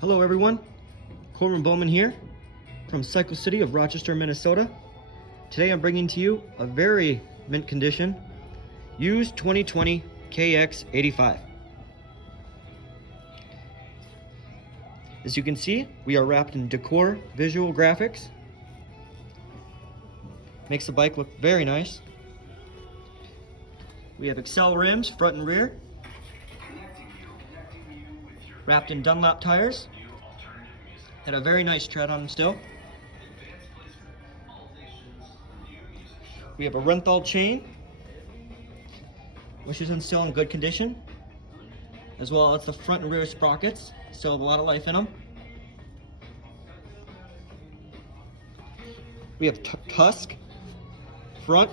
Hello everyone, Korbin Bowman here from Cycle City of Rochester, Minnesota. Today I'm bringing to you a very mint condition, used 2020 kx85. As you can see, we are wrapped in Dcor visual graphics. Makes the bike look very nice. We have Excel rims, front and rear. Wrapped in Dunlop tires. Had a very nice tread on them still. We have a Renthal chain, which is still in good condition, as well as the front and rear sprockets. Still have a lot of life in them. We have Tusk front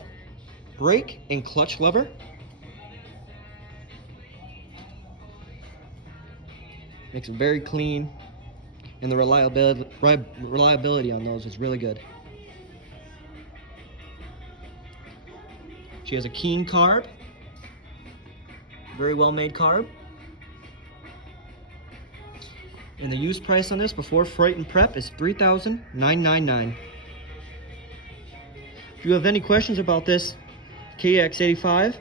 brake and clutch lever. Makes it very clean, and the reliability on those is really good. She has a Keihin carb, very well made carb. And the used price on this before freight and prep is $3,999. If you have any questions about this kx85,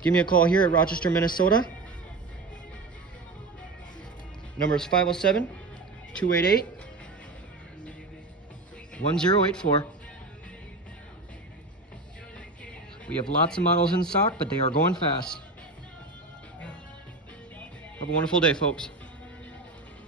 give me a call here at Rochester, Minnesota. Number is 507-288-1084. We have lots of models in stock, but they are going fast. Have a wonderful day, folks.